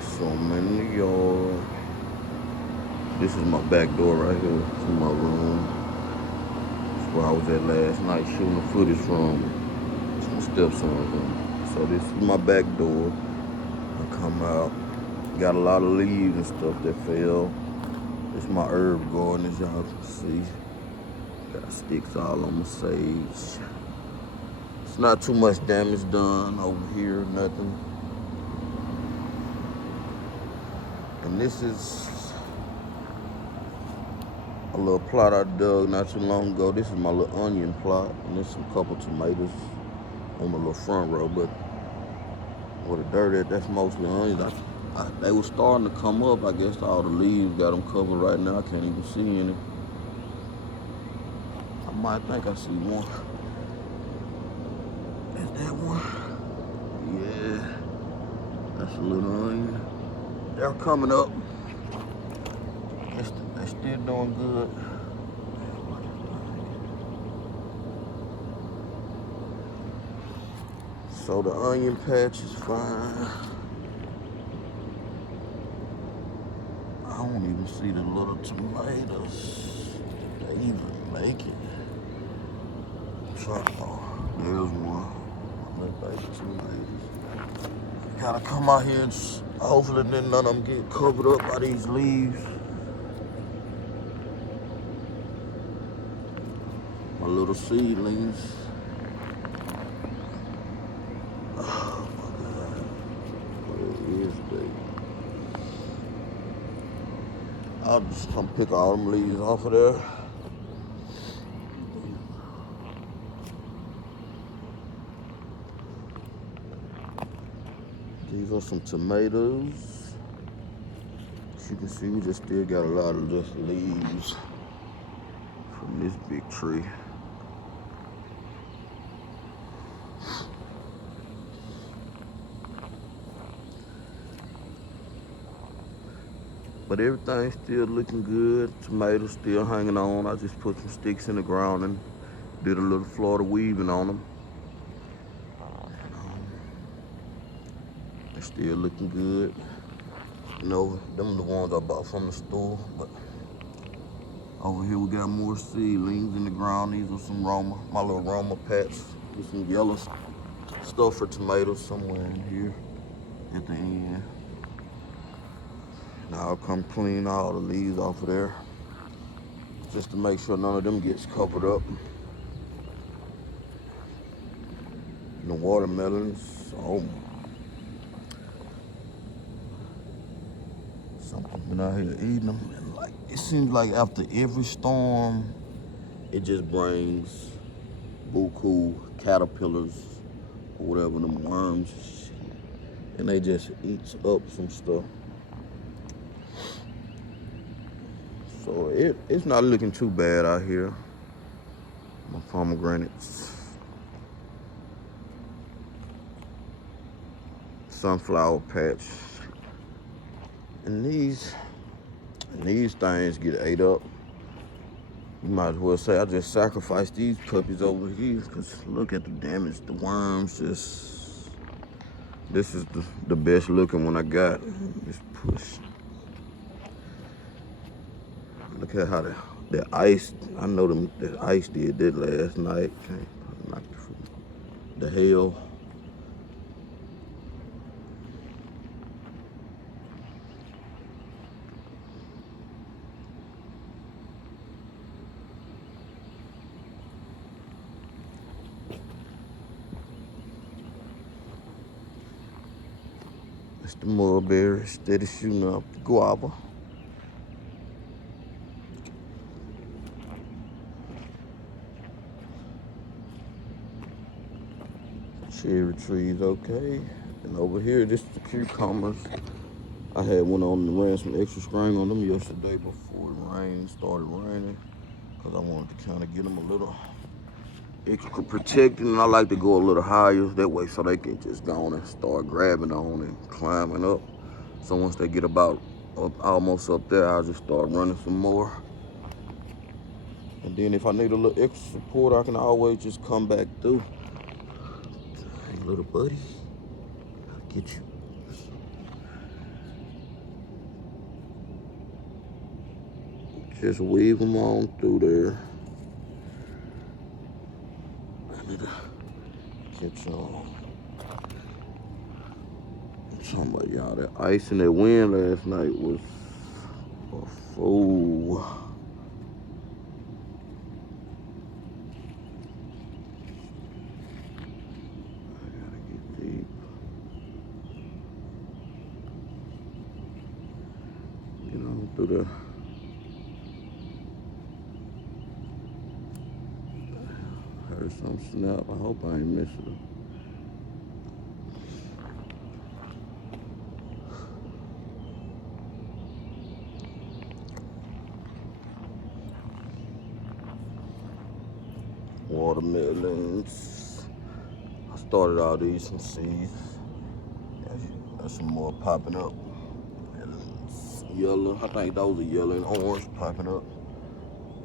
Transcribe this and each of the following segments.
So many yard. This is my back door right here to my room. That's where I was at last night shooting the footage from. It's my stepson's room. So this is my back door. I come out. Got a lot of leaves and stuff that fell. It's my herb garden, as y'all can see. Got sticks all on my sage. It's not too much damage done over here, nothing. And this is a little plot I dug not too long ago. This is my little onion plot, and there's some couple tomatoes on my little front row. But where the dirt at, that's mostly onions. They were starting to come up. I guess all the leaves got them covered right now. I can't even see any. I might think I see one. Is that one? Yeah, that's a little onion. They're coming up. They're still doing good. So the onion patch is fine. I don't even see the little tomatoes. They even make it. So, there's one. Look like tomatoes. Gotta come out here and hopefully then none of them get covered up by these leaves. My little seedlings. Oh my God. Where is they? I'll just come pick all them leaves off of there. These are some tomatoes. As you can see, we just still got a lot of just leaves from this big tree. But everything's still looking good. Tomatoes still hanging on. I just put some sticks in the ground and did a little Florida weaving on them. They're still looking good. You know, them the ones I bought from the store. But over here we got more seedlings in the ground. These are some Roma, my little Roma patch. There's some yellow stuff for tomatoes somewhere in here at the end. Now I'll come clean all the leaves off of there just to make sure none of them gets covered up. And the watermelons, oh, something's been out here eating them. And like, it seems like after every storm, it just brings buku caterpillars or whatever, them worms, and they just eats up some stuff. So it's not looking too bad out here. My pomegranates. Sunflower patch. And these things get ate up. You might as well say I just sacrificed these puppies over here, because look at the damage, the worms just, this is the best looking one I got. Just push. Look at how the ice, I know the ice did that last night. The hail. It's the mulberry, steady shooting up the guava. Cherry trees, okay. And over here, this is the cucumbers. I had one on and ran some extra string on them yesterday before it started raining, because I wanted to kind of get them a little extra protected, and I like to go a little higher that way so they can just go on and start grabbing on and climbing up. So once they get about almost up there, I'll just start running some more. And then if I need a little extra support, I can always just come back through. Hey, little buddy, I'll get you. Just weave them on through there. And it'll catch on. I'm talking about y'all, that ice and that wind last night was a fool. I gotta get deep. Get on through there. Heard some snap. I hope I ain't missing it. Watermelons. I started all these from seeds. There's some more popping up. Melons. Yellow. I think those are yellow and orange popping up.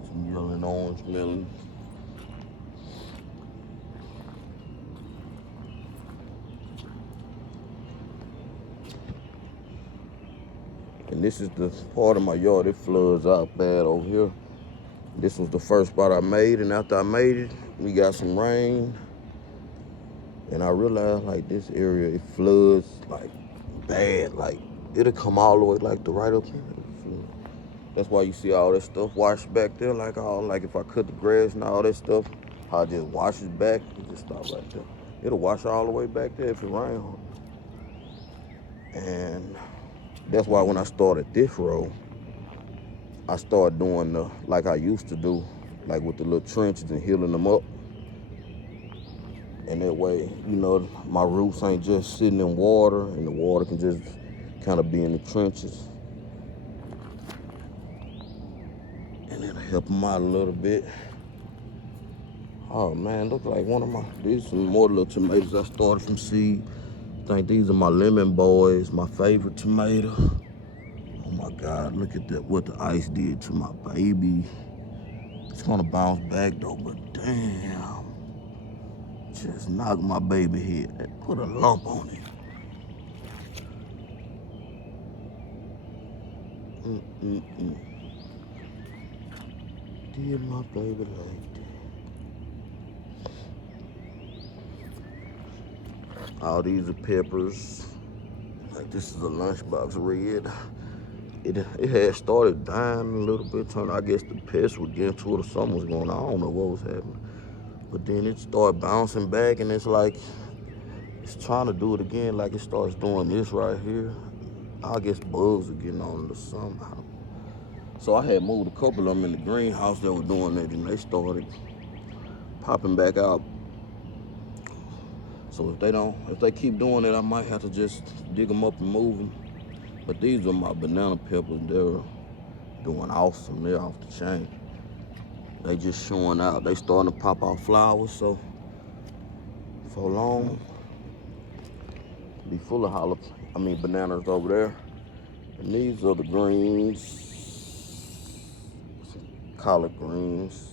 Some yellow and orange melons. And this is the part of my yard. It floods out bad over here. This was the first spot I made, and after I made it, we got some rain. And I realized like this area, it floods like bad. Like it'll come all the way like the right up here. That's why you see all that stuff washed back there, like if I cut the grass and all that stuff, how it just washes back, it just stops right there. It'll wash all the way back there if it rains. And that's why when I started this row, I started doing like I used to do, like with the little trenches and healing them up. And that way, you know, my roots ain't just sitting in water, and the water can just kind of be in the trenches. And it'll help them out a little bit. Oh man, look like these are some more little tomatoes I started from seed. I think these are my lemon boys, my favorite tomato. Oh my God, look at that, what the ice did to my baby. It's gonna bounce back though, but damn. Just knocked my baby head and put a lump on it. Did my baby like that? All these are peppers. Like this is a lunchbox red. It had started dying a little bit. I guess the pests were getting to it or something was going on. I don't know what was happening. But then it started bouncing back, and it's like it's trying to do it again. Like it starts doing this right here. I guess bugs are getting on it somehow. So I had moved a couple of them in the greenhouse that were doing that, and they started popping back out. So if they keep doing it, I might have to just dig them up and move them. But these are my banana peppers. They're doing awesome. They're off the chain. They just showing out. They starting to pop out flowers. So for long, be full of bananas over there. And these are the greens, some collard greens,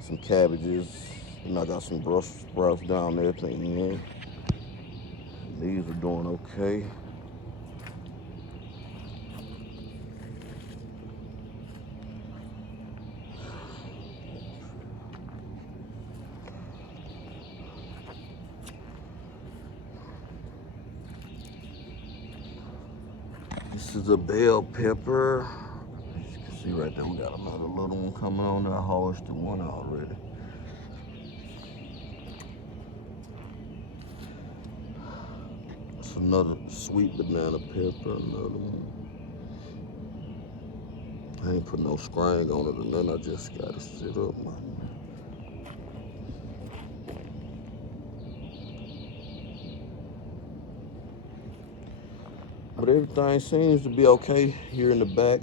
some cabbages, and I got some Brussels sprouts down there at the end. These are doing okay. This is a bell pepper. As you can see right there, we got another little one coming on there. I harvested one already. It's another sweet banana pepper, another one. I ain't put no scrag on it or nothing. I just got to sit up, man. But everything seems to be okay here in the back.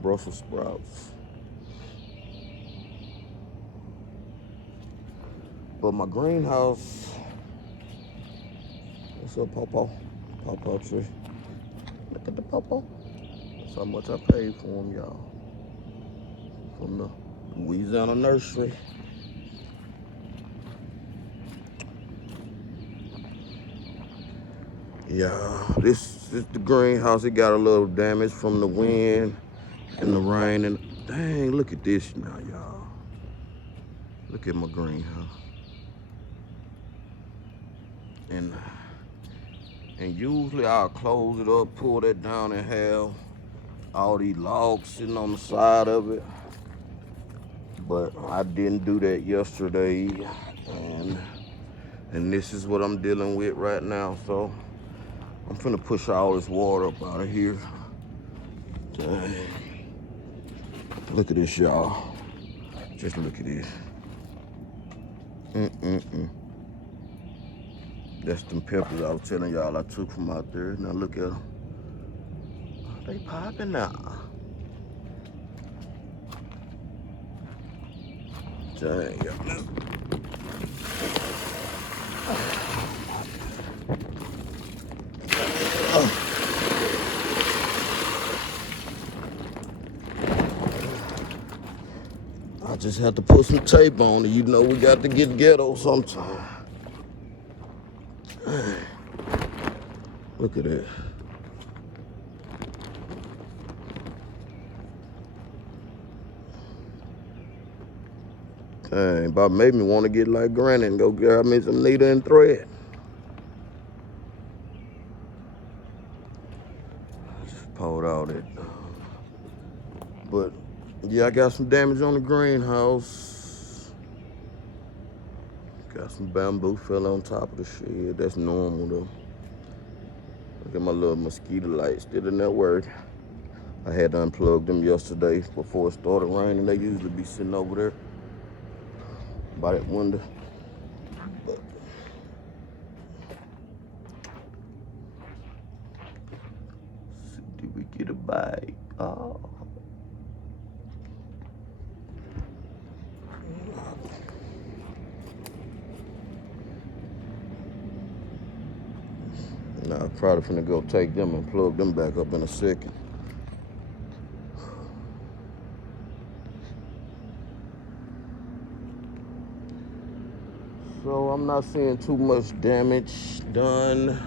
Brussels sprouts. But my greenhouse, what's up, Pawpaw? Pawpaw tree. Look at the Pawpaw. That's how much I paid for them, y'all. From the Louisiana nursery. Yeah, this is the greenhouse. It got a little damage from the wind in the rain. And dang, look at this now, y'all. Look at my greenhouse. And usually I'll close it up, pull that down, and have all these logs sitting on the side of it. But I didn't do that yesterday, and this is what I'm dealing with right now. So I'm finna push all this water up out of here. Dang. Look at this, y'all. Just look at this. That's them peppers I was telling y'all I took from out there. Now look at them. They popping now. Dang, y'all. I just have to put some tape on it. You know we got to get ghetto sometime. Look at that. Dang, about made me want to get like Granny and go grab me some needle and thread. I just pulled all that. But yeah, I got some damage on the greenhouse. Got some bamboo fell on top of the shed. That's normal though. Look at my little mosquito lights. Still in that work. I had to unplug them yesterday before it started raining. They usually be sitting over there by that window. But did we get a bite? Oh. Now I'm probably finna go take them and plug them back up in a second. So I'm not seeing too much damage done.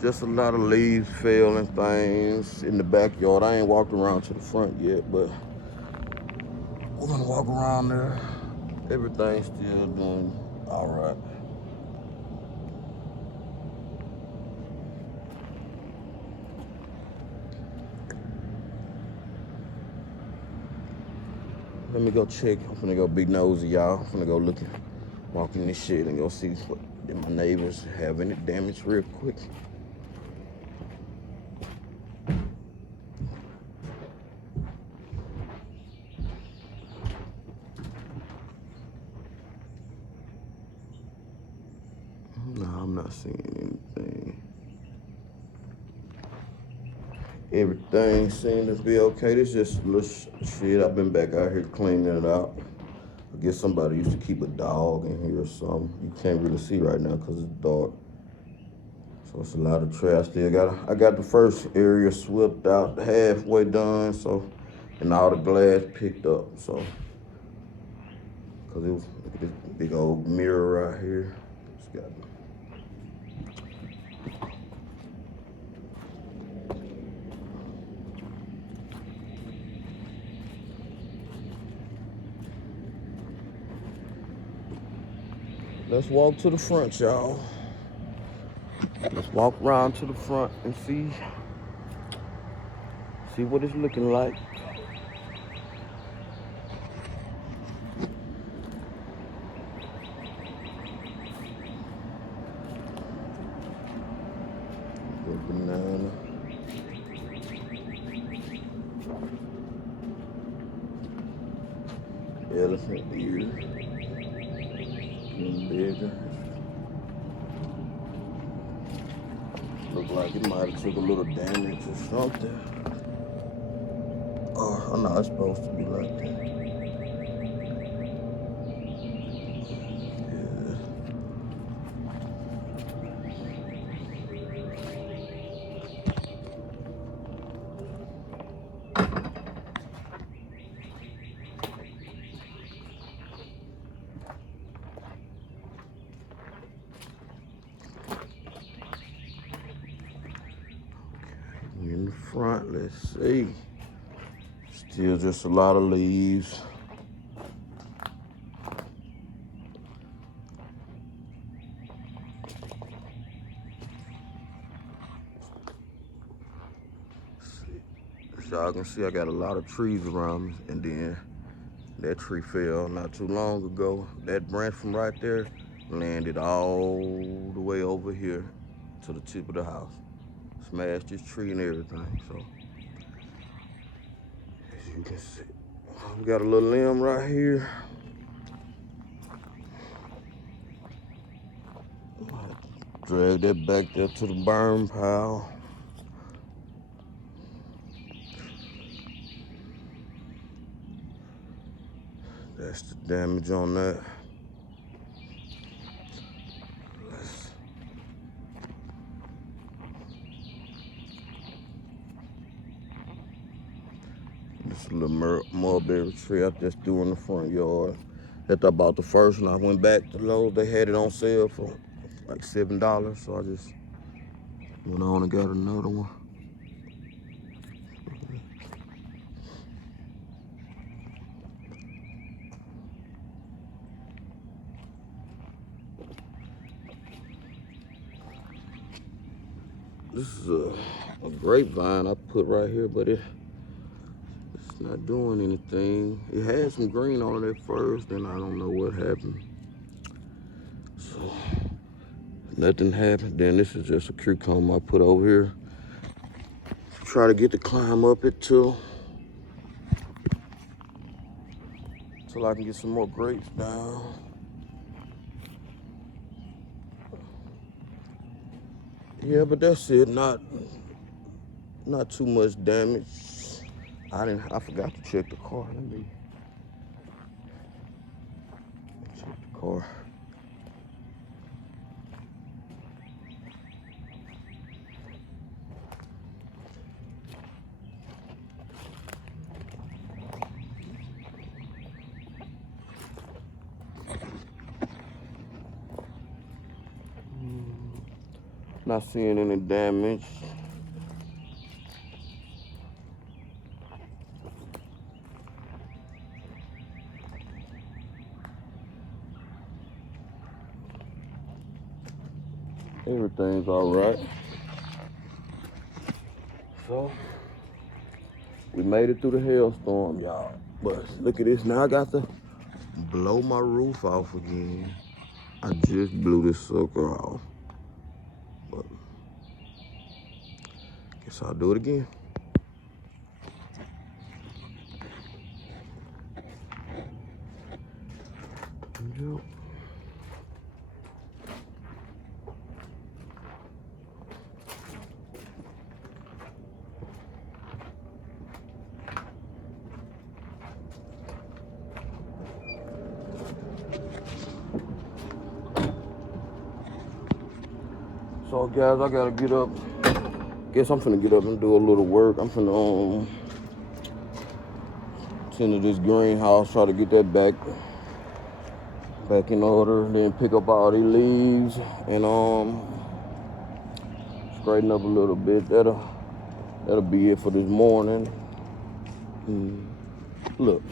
Just a lot of leaves fell and things in the backyard. I ain't walked around to the front yet, but we're gonna walk around there. Everything's still doing all right. Let me go check. I'm finna go be nosy, y'all. I'm finna go look and walk in this shit and go see what did my neighbors have any damage real quick. No, I'm not seeing anything. Everything seems to be okay. This just a little shit. I've been back out here cleaning it out. I guess somebody used to keep a dog in here or something. You can't really see right now because it's dark. So it's a lot of trash still. I got the first area swept out, halfway done, so, and all the glass picked up. So, cause it was, look at this big old mirror right here. It's got. Let's walk to the front, y'all. Let's walk around to the front and see what it's looking like. Good banana. Elephant ear. Getting bigger. Look like it might have took a little damage or something. Oh no, it's supposed to be like that. front. Let's see. Still just a lot of leaves. As y'all can see, I got a lot of trees around me, and then that tree fell not too long ago. That branch from right there landed all the way over here to the tip of the house. Smashed this tree and everything. So, as you can see, we got a little limb right here. Drag that back there to the burn pile. That's the damage on that. This little mulberry tree I just threw in the front yard. After I bought the first one, I went back to Lowe's. They had it on sale for like $7, so I just went on and got another one. This is a grapevine I put right here, but it's not doing anything. It had some green on it at first, and I don't know what happened. So nothing happened. Then this is just a cucumber I put over here. Try to get to climb up it till I can get some more grapes down. Yeah, but that's it. Not too much damage. I forgot to check the car. Let me check the car. Not seeing any damage. Everything's all right. So, we made it through the hailstorm, y'all. But look at this. Now I got to blow my roof off again. I just blew this sucker off. But guess I'll do it again. Yep. So guys, I gotta get up. Guess I'm finna get up and do a little work. I'm finna tend to this greenhouse, try to get that back in order, then pick up all these leaves and straighten up a little bit. That'll be it for this morning. Look,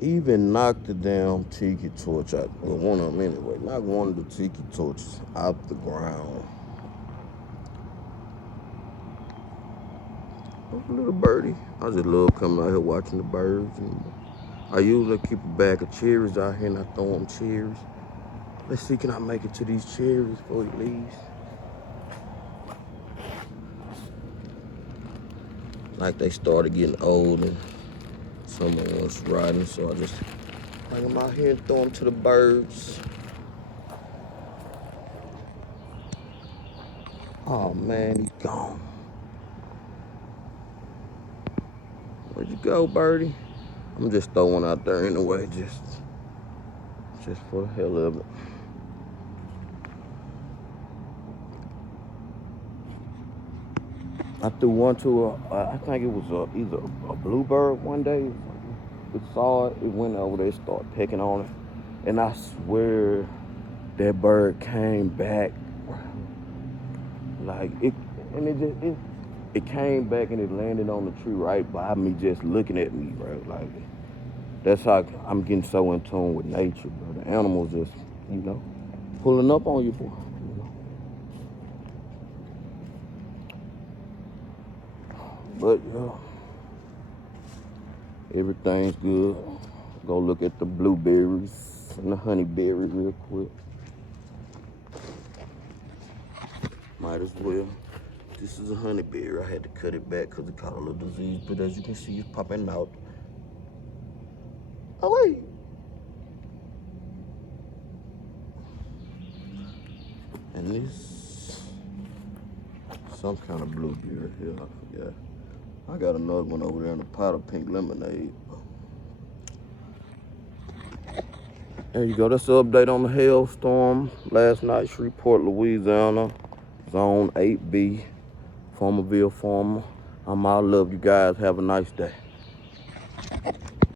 even knocked the damn tiki torch out. Well, one of them anyway. Knocked one of the tiki torches out the ground. A little birdie. I just love coming out here watching the birds. And I usually keep a bag of cherries out here and I throw them cherries. Let's see, can I make it to these cherries before he leaves? Like they started getting old and someone was riding, so I just bring them out here and throw them to the birds. Oh man, he's gone. Where'd you go, birdie? I'm just throwing out there anyway, just for the hell of it. I threw one to I think it was either a bluebird one day. We saw it, it went over there, started pecking on it. And I swear that bird came back like it, and it it came back and it landed on the tree right by me, just looking at me, bro. Like, that's how I'm getting so in tune with nature, bro. The animals just, pulling up on you, boy. But yeah, everything's good. Go look at the blueberries and the honeyberry real quick. Might as well. This is a honeyberry. I had to cut it back because it caught a little disease, but as you can see, it's popping out. Oh, wait. And this, some kind of blueberry here, I forgot. I got another one over there in the pot of pink lemonade. There you go. That's the update on the hailstorm last night, Shreveport, Louisiana, Zone 8B, Farmerville Farmer. I'm out. Love you guys. Have a nice day.